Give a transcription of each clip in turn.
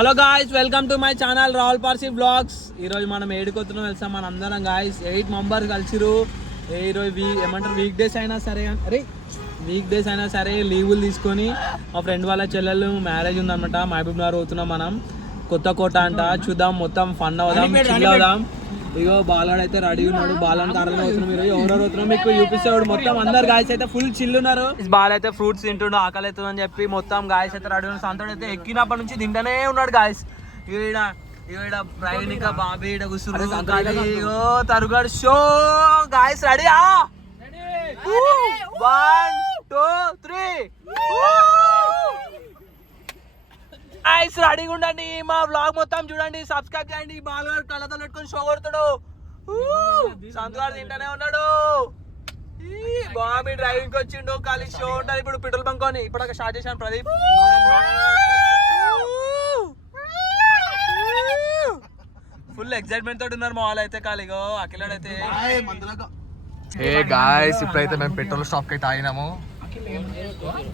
Hello guys, welcome to my channel Rahul Parsi blogs. ఈరోజు మనం ఏడుకొత్తున్నాం వెళ్తాం మన అందరం గాయ్స్. 8 మెంబర్స్ కలిసిరు. ఈరోజు ఏమంటారు వీక్ డేస్ అయినా సరే లీవులు తీసుకొని మా ఫ్రెండ్ వాళ్ళ చెల్లెలు మ్యారేజ్ ఉందన్నమాట. మహబూబ్ నగర్ పోతున్నాం మనం. కొత్త కోట అంట, చూద్దాం, మొత్తం ఫన్ అవుదాం, చిల్ అవుదాం. ఇగో బాలాడు అయితే రెడీ ఉన్నాడు. బాలాని కారణంగా అవుతున్నాం. మీరు ఎవరెవరు అవుతున్నాం మీకు చూపిస్తాడు. మొత్తం అందరు గాయస్ అయితే ఫుల్ చిల్ ఉన్నారు. బాల్ అయితే ఫ్రూట్స్ తింటుండు, ఆకలి అవుతుందని చెప్పి మొత్తం గాయస్ అయితే రెడీ ఉన్నాడు. సంతోడు అయితే ఎక్కినప్పటి నుంచి తింటనే ఉన్నాడు గాయస్. ఈడ ప్రయాణిక బాబీ ఈడ కూర్చున్నాడు. తరుగాడు షో గాయస్. రెడీ 1 2 3 గాయ్స్ రెడీగా ఉండండి. మా వ్లాగ్ మొత్తం చూడండి, సబ్స్క్రైబ్ చేయండి. బాలుగారు కళ్ళతో పెట్టుకొని షో కొడుతాడు. సంతగాడు తింటానే ఉన్నాడు. బాబీ డ్రైవింగ్ వచ్చిండు. ఖాళీ షో ఉంటుంది. ఇప్పుడు పెట్రోల్ బంక్ అని ఇప్పుడు స్టార్ట్ చేశాను. ప్రదీప్ ఫుల్ ఎక్సైట్మెంట్ తోటి ఉన్నారు మా వాళ్ళు అయితే. ఖాళీగా అఖిలాడు అయితే హే గాయ్స్, ఇప్పుడైతే మేము పెట్రోల్ స్టాప్ అయితే ఆగినాము.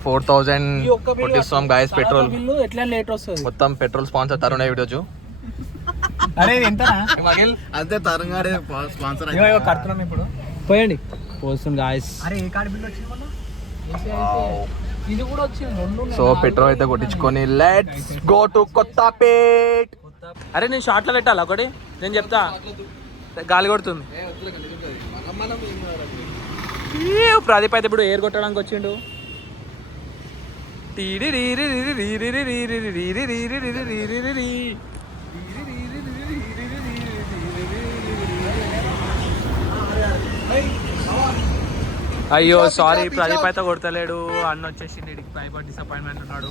4000 కొట్టిస్తాం గాయస్ పెట్రోల్. ఎట్లా లేట్ వస్తుంది. మొత్తం పెట్రోల్ స్పాన్సర్ తరుణ్ వీడియో అంతే తరంగాడే స్పాన్సర్ కడుతున్నాం ఇప్పుడు. పోయండి పోస్తుంది గాయస్. ఇది కూడా వచ్చింది. సో పెట్రోల్ అయితే కొట్టించుకొని లెట్స్ గో టు కొత్తపేట్. అరే నేను షార్ట్లో పెట్టాలా ఒకటి, నేను చెప్తా. గాలి కొడుతుంది. ప్రదీప్ అయితే ఇప్పుడు ఎయిర్ కొట్టడానికి వచ్చిండు. అయ్యో సారీ, ప్రదీప్ అయితే కొడతలేడు. అన్న వచ్చేసి డిసప్పాయింట్మెంట్ ఉన్నాడు.